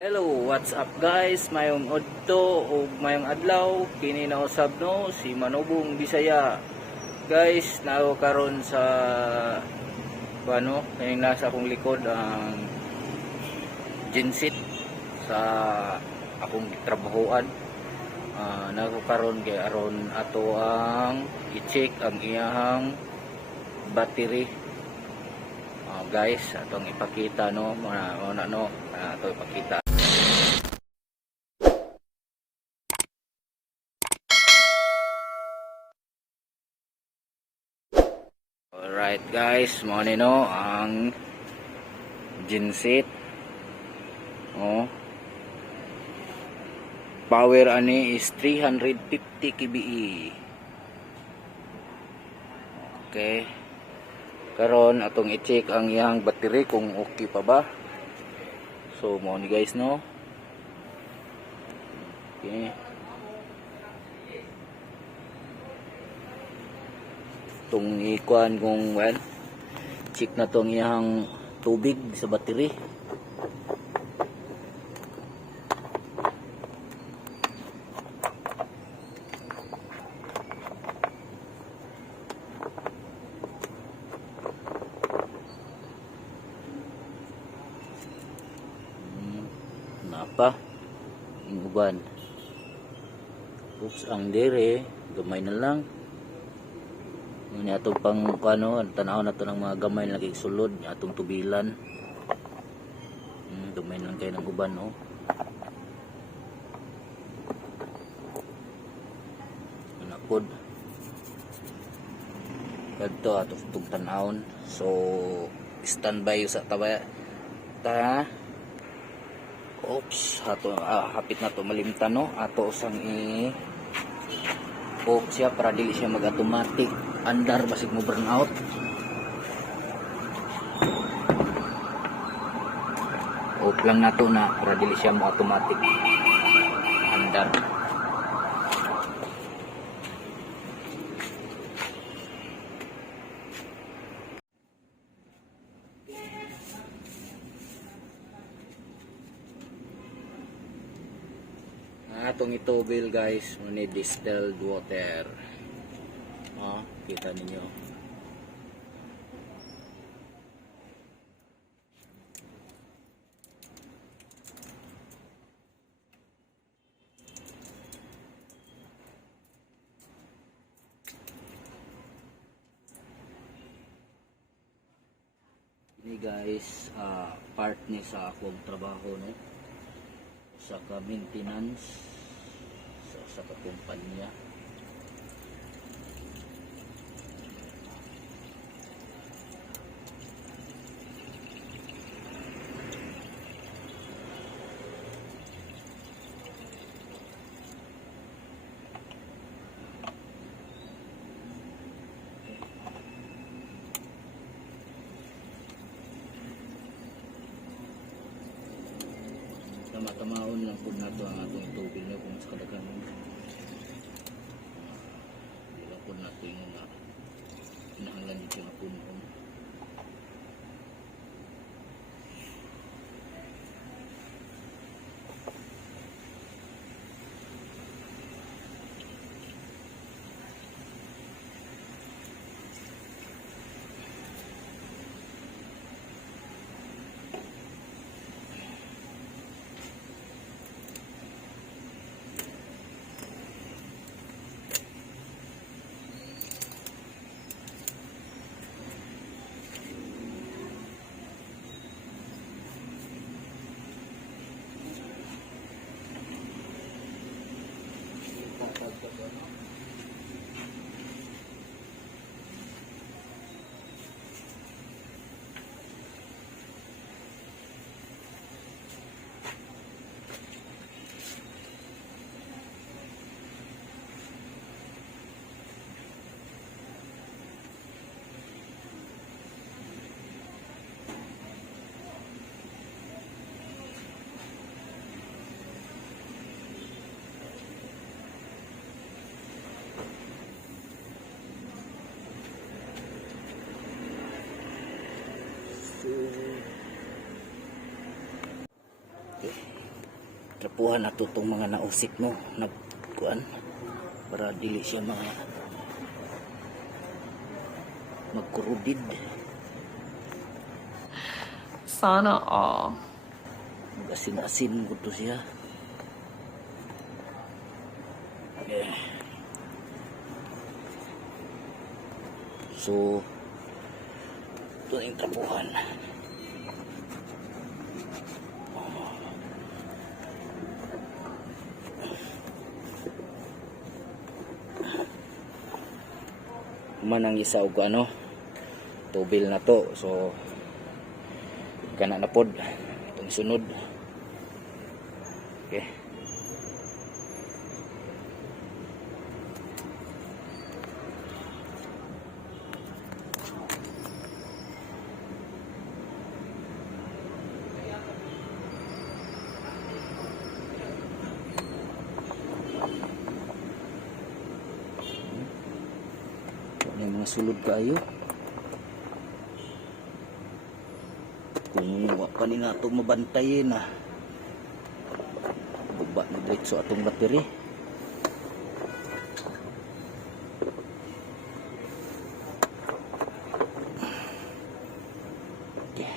Hello, what's up guys? Mayong odto o mayong adlaw kini na usab no si Manubong Bisaya. Guys, nako karon sa kayong nasa akong likod ang genset sa akong trabahoan. Nako karon kay aron ato ang i-check ang iyahang battery. Guys, atong ipakita no, ato ipakita. Alright guys, mo ni no ang genset. Power ani is 350 kBE. Okay. Karon atong i-check ang iyang battery kung okay pa ba. So mo ni guys no. Okay. Itong ikuan kung check na tong iyang tubig sa battery. Napa yung uban. Oops, ang dire gamay na lang. Ini atong pang tanaw na to ng mga gamay na lagi sulod atong tubilan. Gamay lang kayo ng uban no. Anapod. Kadto atong tugtanawon. So standby sa tabaya. Oops, hapit na to malimtan no. Ato sang off siya para dili siya mag-automatic andar basig mo burn out. Off lang nato na para dili siya mo automatic andar. Atong itubil guys, muna distilled water. Kita ninyo. Ini guys, part ni sa akong trabaho no. Sa maintenance sa kumpanya. Tama-tamaon lang po nato ang atong tubig na kung sa kadaghan. Hindi lang po nato yung pinahanglan dito na puno. trapuhan nato itong mga nausik no nagkuan para dili siya magkurubid. Sana all. Mag-asin-asin ko to siya. Okay. So ito na yung trapuhan. Manang isa og ano tubil na to, so kana na pod itong sunod. Okay. May mga sulod kayo. Kung wa pa ni nato mabantayin na baba na diretso atong lapiri. Okay.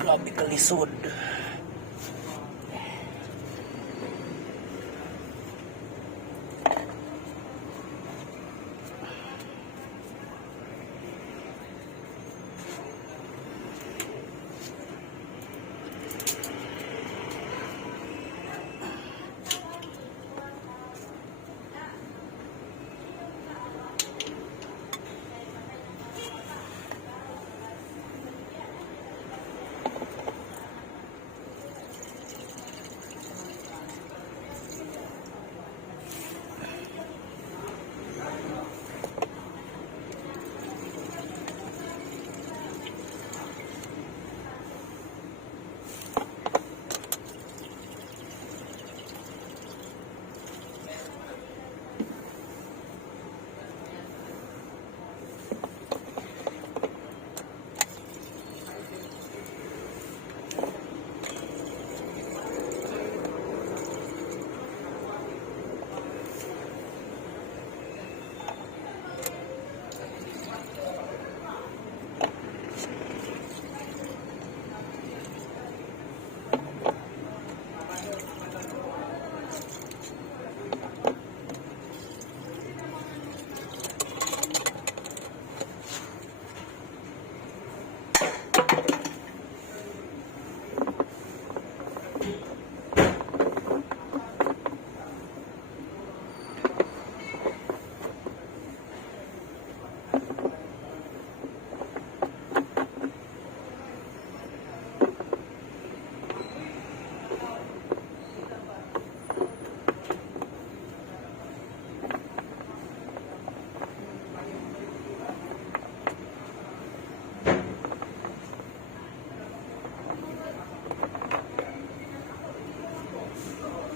Grabe kalisod.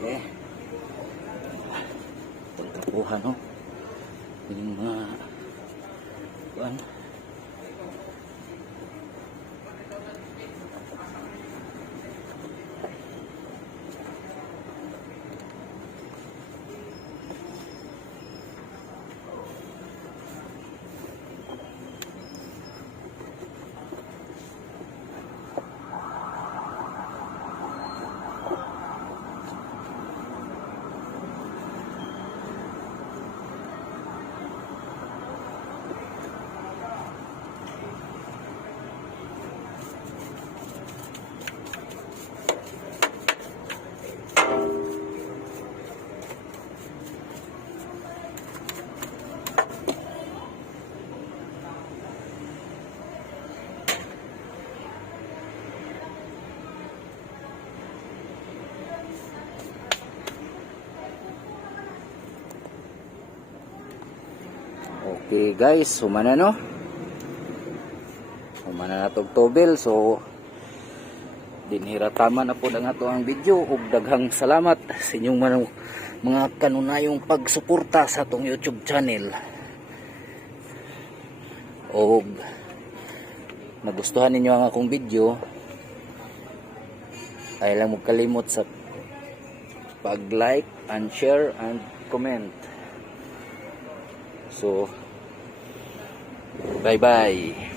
Okay. Itong trapuhan, no? Yung mga kuan. Okay guys, humana no? Humana na tog tobel. So dinhirataman na po ang ato ang video ug daghang salamat sa inyong mga kanunayong pagsuporta sa atong YouTube channel. Og nagustuhan ninyo ang akong video, ay lang magkalimot sa pag-like and share and comment. So bye bye.